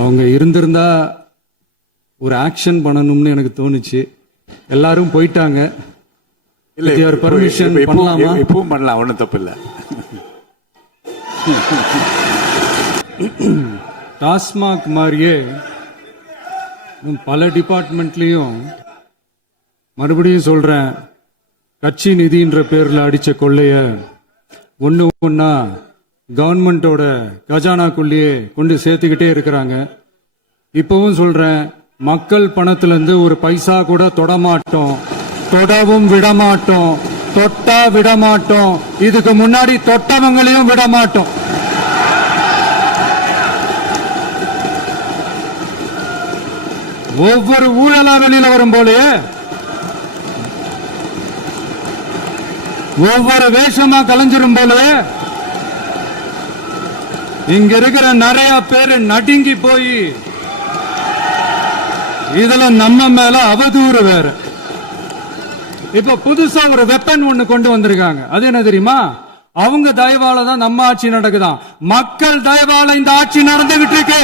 அவங்க இருந்திருந்தா ஒரு ஆக்ஷன் பண்ணணும்னு எனக்கு தோணுச்சு. எல்லாரும் போயிட்டாங்க. இல்ல பர்மிஷன் பண்ணலாமா? இப்பவும் பண்ணலாம், ஒன்றும் தப்பு இல்லை. டாஸ்மாக் மாதிரியே பல டிபார்ட்மெண்ட்லயும் மறுபடியும் சொல்றேன், கட்சி நிதின்ற பேர்ல அடிச்ச கொள்ளைய ஒண்ணு ஒன்னா கவர்மெண்டோட கஜானாக்குள்ளேயே கொண்டு சேர்த்துக்கிட்டே இருக்கிறாங்க. இப்பவும் சொல்றேன், மக்கள் பணத்துல இருந்து ஒரு பைசா கூட தொடமாட்டோம், தொடவும் விடமாட்டோம், தொட்டா விடமாட்டோம், இதுக்கு முன்னாடி தொட்டவங்களையும் விடமாட்டோம். ஒவ்வொரு ஊழலா வெளியில வரும் போலே, ஒவ்வொரு வேஷமா கலைஞ்சிரும் போலே, இங்க இருக்கிற நிறைய பேரு நடுங்கி போய் இதுல நம்ம மேல அவதூறு வேற. இப்ப புதுசா ஒரு வெப்பன் ஒண்ணு கொண்டு வந்திருக்காங்க. அது என்ன தெரியுமா? அவங்க தயவால தான் நம்ம ஆட்சி நடக்குதான். மக்கள் தயவால இந்த ஆட்சி நடந்துகிட்டு இருக்கு.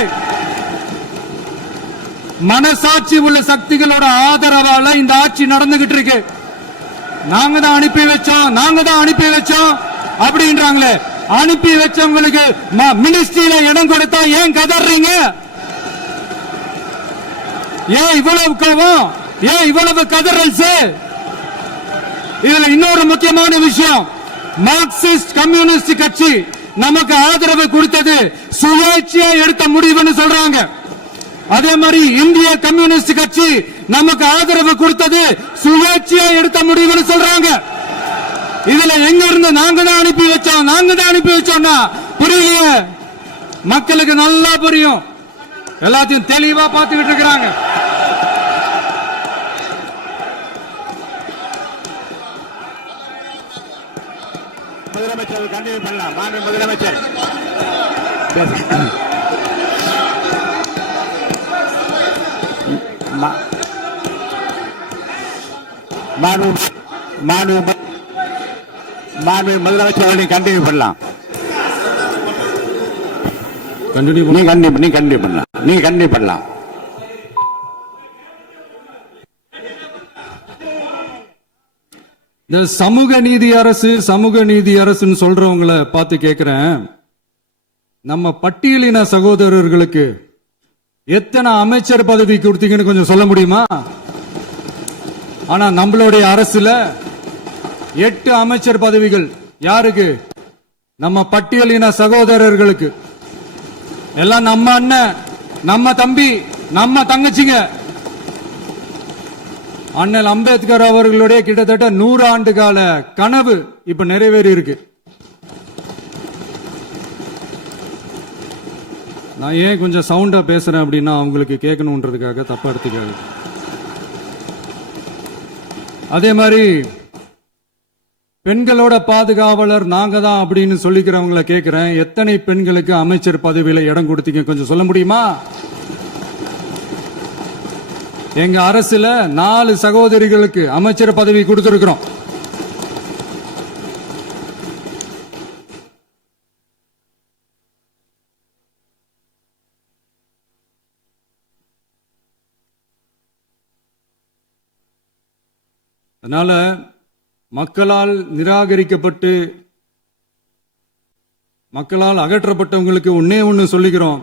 மனசாட்சி உள்ள சக்திகளோட ஆதரவால இந்த ஆட்சி நடந்துகிட்டு இருக்கு. நாங்க தான் அனுப்பி வச்சோம், நாங்க தான் அனுப்பி வச்சோம் அப்படின்றாங்களே. அனுப்பி வச்சவங்களுக்கு மினிஸ்ட்ரியில இடம் கொடுத்தா ஏன் கதறீங்க? ஏன் இவ்வளவு கோவம்? ஏன் இவ்வளவு கதறல்ஸ்? இதுல இன்னொரு முக்கியமான விஷயம், மார்க்சிஸ்ட் கம்யூனிஸ்ட் கட்சி நமக்கு ஆதரவு கொடுத்தது சுயேட்சையா எடுத்த முடிவுன்னு சொல்றாங்க. அதே மாதிரி இந்திய கம்யூனிஸ்ட் கட்சி நமக்கு ஆதரவு கொடுத்தது சுயேட்சையா எடுத்த முடிவுன்னு சொல்றாங்க. இதுல எங்க இருந்து நாங்க தான் அனுப்பி வச்சோம், நாங்க தான் அனுப்பி வச்சோம்னா புரியலையே. மக்களுக்கு நல்லா புரியும், எல்லாத்தையும் தெளிவா பார்த்துக்கிட்டு இருக்கிறாங்க. முதலமைச்சர் கண்டினியூ பண்ணலாம். மாண்பு முதலமைச்சர். மாண்பு முதலமைச்சர் கண்டினியூ பண்ணலாம். நீங்க கண்டினியூ பண்ணலாம். இந்த சமூக நீதி அரசு, சமூக நீதி அரசுன்னு சொல்றவங்களை பார்த்து கேட்கிறேன், நம்ம பட்டியலின சகோதரர்களுக்கு எத்தனை அமைச்சர் பதவி கொடுத்தீங்கன்னு கொஞ்சம் சொல்ல முடியுமா? ஆனா நம்மளுடைய அரசுல 8 அமைச்சர் பதவிகள் யாருக்கு? நம்ம பட்டியலின சகோதரர்களுக்கு. எல்லாம் நம்ம அண்ணன், நம்ம தம்பி, நம்ம தங்கச்சிங்க. அண்ணல் அம்பேத்கர் அவர்களுடைய கிட்டத்தட்ட 100 ஆண்டு கால கனவு இப்ப நிறைவேறி இருக்கு. நான் ஏன் கொஞ்சம் சவுண்டா பேசுறேன் அப்படின்னா அவங்களுக்கு கேட்கணுன்றதுக்காக, தப்பா எடுத்துக்காது. அதே மாதிரி பெண்களோட பாதுகாவலர் நாங்க தான் அப்படின்னு சொல்லிக்கிறவங்களை கேட்கிறேன், எத்தனை பெண்களுக்கு அமைச்சர் பதவியில இடம் கொடுத்தீங்க கொஞ்சம் சொல்ல முடியுமா? எங்க அரசுல 4 சகோதரிகளுக்கு அமைச்சர் பதவி கொடுத்திருக்கிறோம். அதனால மக்களால் நிராகரிக்கப்பட்டு மக்களால் அகற்றப்பட்டவங்களுக்கு ஒன்னே ஒன்னு சொல்லிக்கிறோம்,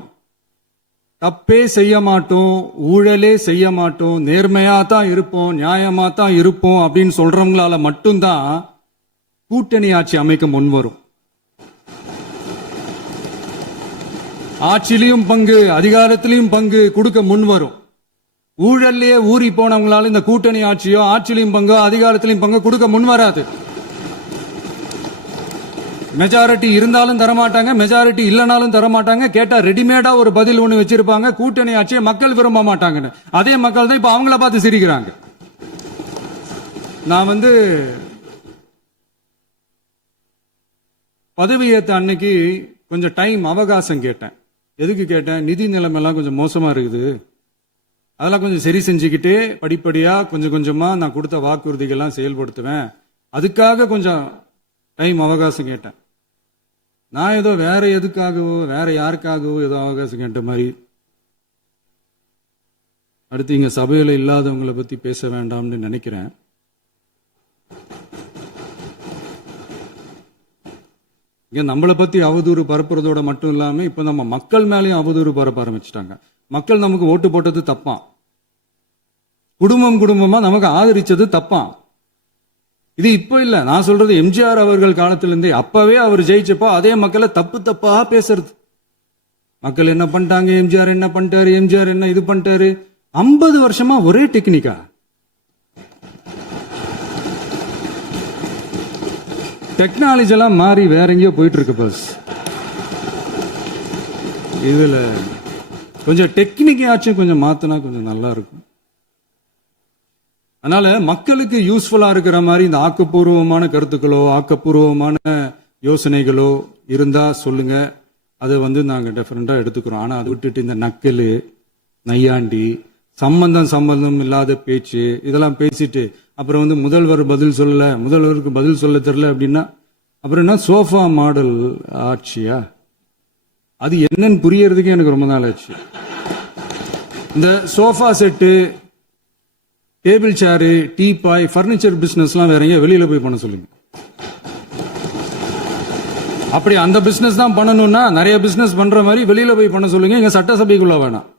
தப்பே செய்ய மாட்டோம், ஊழலே செய்ய மாட்டோம், நேர்மையா தான் இருப்போம், நியாயமா தான் இருப்போம் அப்படின்னு சொல்றவங்களால மட்டும்தான் கூட்டணி ஆட்சி அமைக்க முன்வரும். ஆட்சியிலையும் பங்கு, அதிகாரத்திலையும் பங்கு கொடுக்க முன்வரும். ஊழல்லையே ஊறி போனவங்களால இந்த கூட்டணி ஆட்சியோ, ஆட்சியிலையும் பங்கோ, அதிகாரத்திலையும் பங்கு கொடுக்க முன்வராது. மெஜாரிட்டி இருந்தாலும் தரமாட்டாங்க, மெஜாரிட்டி இல்லைனாலும் தரமாட்டாங்க. கேட்டா ரெடிமேடா ஒரு பதில் ஒண்ணு வச்சிருப்பாங்க, கூட்டணி ஆட்சியை மக்கள் விரும்ப மாட்டாங்கன்னு. அதே மக்கள் தான் இப்ப அவங்கள பார்த்து சிரிக்கிறாங்க. நான் பதவி ஏத்த அன்னைக்கு கொஞ்சம் டைம் அவகாசம் கேட்டேன். எதுக்கு கேட்டேன்? நிதி நிலைமை எல்லாம் கொஞ்சம் மோசமா இருக்குது, அதெல்லாம் கொஞ்சம் சரி செஞ்சுக்கிட்டு படிப்படியா கொஞ்சம் கொஞ்சமா நான் கொடுத்த வாக்குறுதிகள்லாம் செயல்படுத்துவேன், அதுக்காக கொஞ்சம் டைம் அவகாசம் கேட்டேன். நான் ஏதோ வேற எதுக்காகவோ வேற யாருக்காகவோ ஏதோ அவகாசம் கேட்ட மாதிரி அடுத்து இங்க சபையில இல்லாதவங்களை பத்தி பேச வேண்டாம்னு நினைக்கிறேன். இங்க நம்மளை பத்தி அவதூறு பரப்புறதோட மட்டும் இல்லாம இப்ப நம்ம மக்கள் மேலேயும் அவதூறு பரப்ப ஆரம்பிச்சிட்டாங்க. மக்கள் நமக்கு ஓட்டு போட்டது தப்பான், குடும்பம் குடும்பமா நமக்கு ஆதரிச்சது தப்பான். இது இப்ப இல்ல, நான் சொல்றது எம்ஜிஆர் அவர்கள் காலத்திலிருந்தே. அப்பவே அவர் ஜெயிச்சப்போ அதே மக்களை தப்பு தப்பா பேசுறது. மக்கள் என்ன பண்ணிட்டாங்க, எம்ஜிஆர் என்ன பண்ணிட்டாரு, எம்ஜிஆர் என்ன இது பண்ணிட்டாரு. 50 வருஷமா ஒரே டெக்னிக்கா. டெக்னாலஜி எல்லாம் மாறி வேற எங்கேயோ போயிட்டு இருக்கு. பஸ் இதுல கொஞ்சம் டெக்னிக்காச்சும் கொஞ்சம் மாத்தினா கொஞ்சம் நல்லா இருக்கும். அதனால மக்களுக்கு யூஸ்ஃபுல்லா இருக்கிற மாதிரி இந்த ஆக்கப்பூர்வமான கருத்துக்களோ ஆக்கப்பூர்வமான யோசனைகளோ இருந்தா சொல்லுங்க. அதை நாங்க டெஃபரெண்டா எடுத்துக்கிறோம். ஆனா அதை விட்டுட்டு இந்த நக்கலு நையாண்டி சம்பந்தம் இல்லாத பேச்சு இதெல்லாம் பேசிட்டு அப்புறம் முதல்வர் பதில் சொல்லல, முதல்வருக்கு பதில் சொல்ல தெரியல அப்படின்னா அப்புறம் என்ன சோஃபா மாடல் ஆட்சியா? அது என்னன்னு புரியறதுக்கு எனக்கு ரொம்ப நாள் ஆச்சு. இந்த sofa set, table chair, teapoy, furniture பிசினஸ்லாம் வேற எங்க வெளியில போய் பண்ண சொல்லுங்க. அப்படி அந்த பிசினஸ் தான் பண்ணணும்னா நிறைய பிசினஸ் பண்ற மாதிரி வெளியில போய் பண்ண சொல்லுங்க, இங்க சட்டசபைக்குள்ள வேணாம்.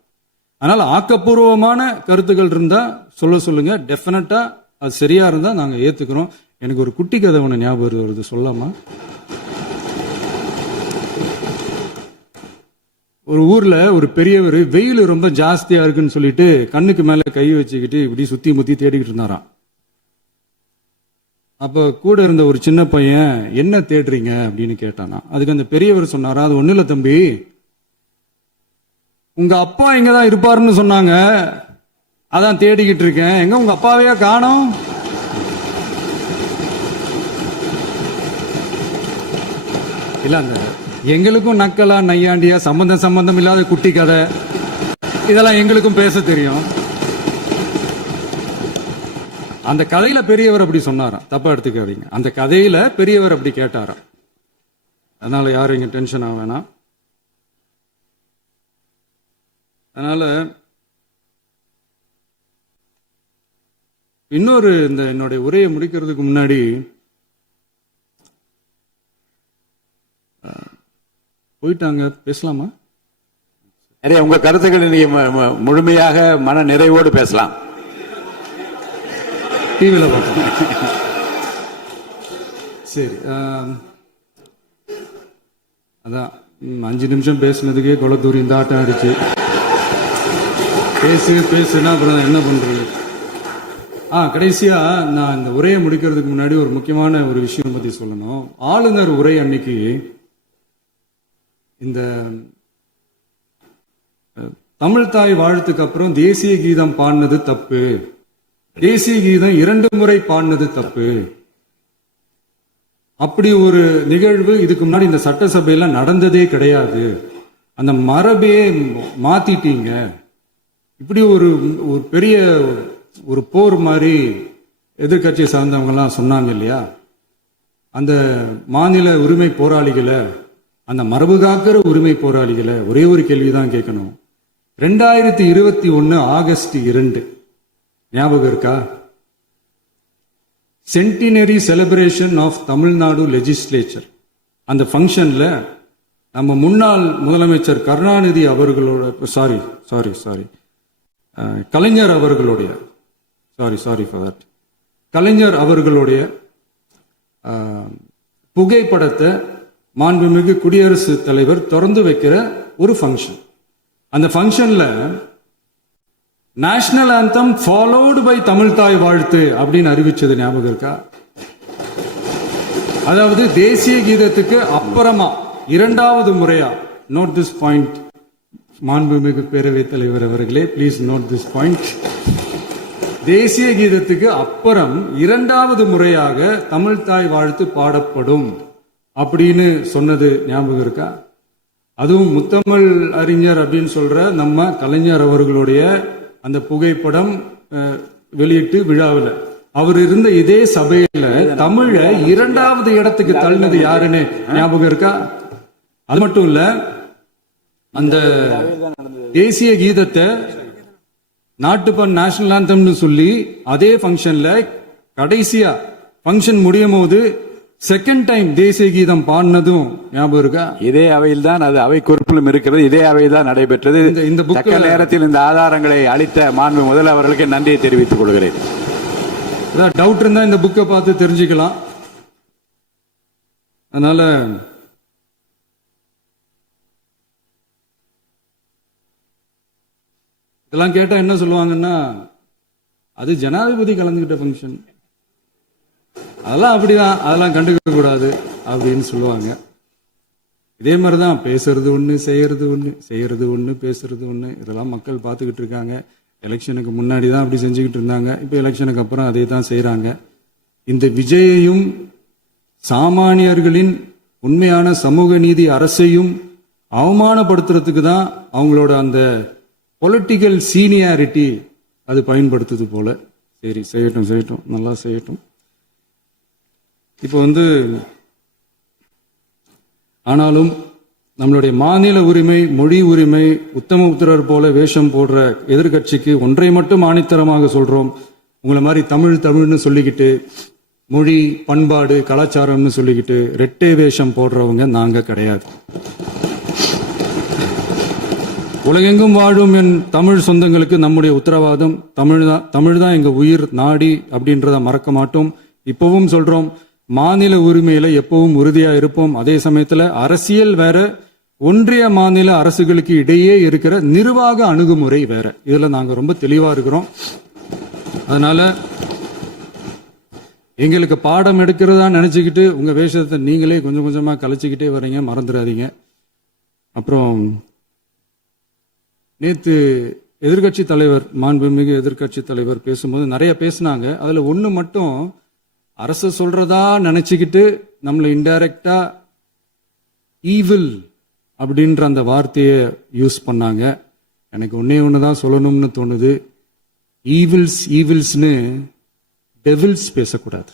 அதனால ஆக்கப்பூர்வமான கருத்துக்கள் இருந்தா சொல்லுங்க. டெஃபினட்டா அது சரியா இருந்தா நாங்க ஏத்துக்கிறோம். எனக்கு ஒரு குட்டி கதை ஒண்ணு ஞாபகம் வருது, சொல்லாமா? ஒரு ஊர்ல ஒரு பெரியவர் வெயில் ரொம்ப ஜாஸ்தியா இருக்குன்னு சொல்லிட்டு கண்ணுக்கு மேல கை வச்சுக்கிட்டு இப்படி சுத்தி முத்தி தேடிக்கிட்டு இருந்தாராம். அப்ப கூட இருந்த ஒரு சின்ன பையன் என்ன தேடுறீங்க அப்படின்னு கேட்டானா. அதுக்கு அந்த பெரியவர் சொன்னாரா, அது ஒண்ணு இல்ல தம்பி, உங்க அப்பா இங்கதான் இருப்பாருன்னு சொன்னாங்க, அதான் தேடிக்கிட்டு இருக்கேன். எங்க உங்க அப்பாவையா காணோம்? இல்ல அந்த எங்களுக்கும் நக்கலா நையாண்டியா சம்பந்தம் இல்லாத குட்டி கதை இதெல்லாம் எங்களுக்கும் பேச தெரியும். அந்த கதையில பெரியவர் அப்படி சொன்னாராம், தப்பா எடுத்துக்காதீங்க. அந்த கதையில பெரியவர் அப்படி கேட்டாராம். அதனால யாரும் இங்க டென்ஷன் ஆக வேணாம். அதனால இன்னொரு இந்த என்னுடைய உரையை முடிக்கிறதுக்கு முன்னாடி போயிட்டாங்க, பேசலாமா? நிறைய உங்க கருத்துக்களை நீங்க முழுமையாக மன நிறைவோடு பேசலாம். டிவியில் பார்ப்போம். சரி, அதான் 5 நிமிஷம் பேசுனதுக்கே கொளத்தூரி இந்த ஆட்டம் அடிச்சு பேசுனா அப்புறம் என்ன பண்றது? கடைசியா நான் இந்த உரையை முடிக்கிறதுக்கு முன்னாடி ஒரு முக்கியமான ஒரு விஷயம் பத்தி சொல்லணும். ஆளுநர் உரை அன்னைக்கு இந்த தமிழ் தாய் வாழ்த்துக்கு அப்புறம் தேசிய கீதம் பாடினது தப்பு, தேசிய கீதம் 2 முறை பாடினது தப்பு, அப்படி ஒரு நிகழ்வு இதுக்கு முன்னாடி இந்த சட்டசபையில நடந்ததே கிடையாது, அந்த மரபையே மாத்திட்டீங்க, இப்படி ஒரு பெரிய ஒரு போர் மாதிரி எதிர்கட்சியை சார்ந்தவங்க எல்லாம் சொன்னாங்க இல்லையா? அந்த மாநில உரிமை போராளிகளை, அந்த மரபு காக்கிற உரிமை போராளிகளை ஒரே ஒரு கேள்விதான் கேட்கணும். 2021 ஆகஸ்ட் 2 ஞாபகம் இருக்கா? Centenary celebration of Tamil Nadu legislature. அந்த ஃபங்க்ஷன்ல நம்ம முன்னாள் முதலமைச்சர் கருணாநிதி அவர்களோட கலைஞர் அவர்களுடைய கலைஞர் அவர்களுடைய புகைப்படத்தை மாண்புமிகு குடியரசுத் தலைவர் திறந்து வைக்கிற ஒரு ஃபங்க்ஷன். அந்த ஃபங்க்ஷன்ல national anthem followed by Tamil Thai Vazhthu அப்படின்னு அறிவிச்சது ஞாபகம் இருக்கா? அதாவது தேசிய கீதத்துக்கு அப்புறமா 2வது முறையா, நோட் திஸ் பாயிண்ட் மாண்புமிகு பேரவைத் தலைவர் அவர்களே, பிளீஸ் நோட் திஸ் பாயிண்ட். தேசிய கீதத்துக்கு அப்புறம் 2வது முறையாக தமிழ் தாய் வாழ்த்து பாடப்படும் அப்படின்னு சொன்னது ஞாபகம் இருக்கா? அதுவும் முத்தமிழ் அறிஞர் அப்படின்னு சொல்ற நம்ம கலைஞர் அவர்களுடைய அந்த புகைப்படம் வெளியிட்டு விழாவில் அவர் இருந்த இதே சபையில தமிழ 2வது இடத்துக்கு தள்ளினது யாருன்னு ஞாபகம் இருக்கா? அது மட்டும் இல்ல, அந்த தேசிய கீதத்தை நாட்டுப்பண் நேஷனல் ஆந்தம்னு சொல்லி அதே ஃபங்க்ஷன்ல கடைசியா ஃபங்க்ஷன் முடியும் போது செகண்ட் டைம் தேசிய கீதம் பாடினதும் ஞாபகம் இருக்கா? இதே அவையில் தான் அது அவை குறிப்பிலும் இருக்கிறது. இதே அவையில் தான் நடைபெற்றது. இந்த book தக்க நேரத்தில் இந்த ஆதாரங்களை அளித்த மாண்பு முதல் அவர்களுக்கு நன்றியை தெரிவித்துக் கொள்கிறேன். ஏதாவது டவுட் இருந்தா இந்த புக்கை பார்த்து தெரிஞ்சுக்கலாம். அதனால இதெல்லாம் கேட்டா என்ன சொல்லுவாங்கன்னா, அது ஜனாதிபதி கலந்துகிட்ட ஃபங்க்ஷன், அதெல்லாம் அப்படிதான், அதெல்லாம் கண்டுக்க கூடாது அப்படின்னு சொல்லுவாங்க. இதே மாதிரிதான் பேசுறது ஒண்ணு, செய்யறது ஒண்ணு, செய்யறது ஒண்ணு, பேசுறது ஒண்ணு. இதெல்லாம் மக்கள் பார்த்துக்கிட்டு இருக்காங்க. எலெக்ஷனுக்கு முன்னாடி தான் அப்படி செஞ்சுக்கிட்டு இருந்தாங்க. இப்ப எலெக்ஷனுக்கு அப்புறம் அதே தான் செய்யறாங்க. இந்த விஜயையும் சாமானியர்களின் உண்மையான சமூக நீதி அரசையும் அவமானப்படுத்துறதுக்கு தான் அவங்களோட அந்த பொலிட்டிக்கல் சீனியாரிட்டி அது பயன்படுத்துது போல. சரி, செய்யட்டும் செய்யட்டும், நல்லா செய்யட்டும். இப்போ ஆனாலும் நம்மளுடைய மாநில உரிமை, மொழி உரிமை, உத்தம உத்தரர் போல வேஷம் போடுற எதிர்கட்சிக்கு ஒன்றை மட்டும் ஆணித்தரமாக சொல்றோம். உங்களை மாதிரி தமிழ் தமிழ்னு சொல்லிக்கிட்டு, மொழி, பண்பாடு, கலாச்சாரம்னு சொல்லிக்கிட்டு ரெட்டை வேஷம் போடுறவங்க நாங்க கிடையாது. உலகெங்கும் வாழும் என் தமிழ் சொந்தங்களுக்கு நம்முடைய உத்தரவாதம் தமிழ் தான் எங்க உயிர் நாடி அப்படின்றத மறக்க மாட்டோம். இப்பவும் சொல்றோம், மாநில உரிமையில எப்பவும் உறுதியா இருப்போம். அதே சமயத்துல அரசியல் வேற, ஒன்றிய மாநில அரசுகளுக்கு இடையே இருக்கிற நிர்வாக அணுகுமுறை வேற. இதுல நாங்க ரொம்ப தெளிவா இருக்கிறோம். அதனால எங்களுக்கு பாடம் எடுக்கிறதா நினைச்சுக்கிட்டு உங்க வேஷத்தை நீங்களே கொஞ்சம் கொஞ்சமா கலைச்சிக்கிட்டே வர்றீங்க, மறந்துடாதீங்க. அப்புறம் நேத்து எதிர்கட்சி தலைவர், மாண்புமிகு எதிர்கட்சி தலைவர் பேசும்போது நிறைய பேசினாங்க. அதுல ஒண்ணு மட்டும் அரசு சொல்றதா நினைச்சுக்கிட்டு நம்மளை இன்டைரக்டா ஈவில் அப்படின்ற அந்த வார்த்தையை யூஸ் பண்ணாங்க. எனக்கு ஒன்னே ஒண்ணுதான் சொல்லணும்னு தோணுது. ஈவில்ஸ்னு டெவில்ஸ் பேசக்கூடாது.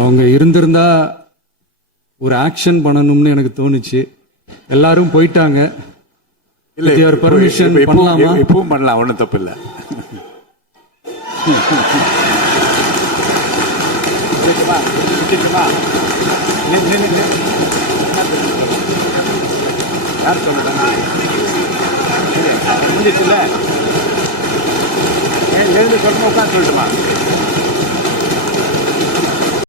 அவங்க இருந்திருந்தா ஒரு ஆக்ஷன் பண்ணணும்னு எனக்கு தோணுச்சு. எல்லாரும் போயிட்டாங்க. பர்மிஷன் பண்ணலாமா? இப்பவும் பண்ணலாம், ஒன்றும் தப்பு இல்லை. யார் சொல்லுங்க? எழுந்து சொல்லணும், உட்காந்து சொல்லட்டுமா?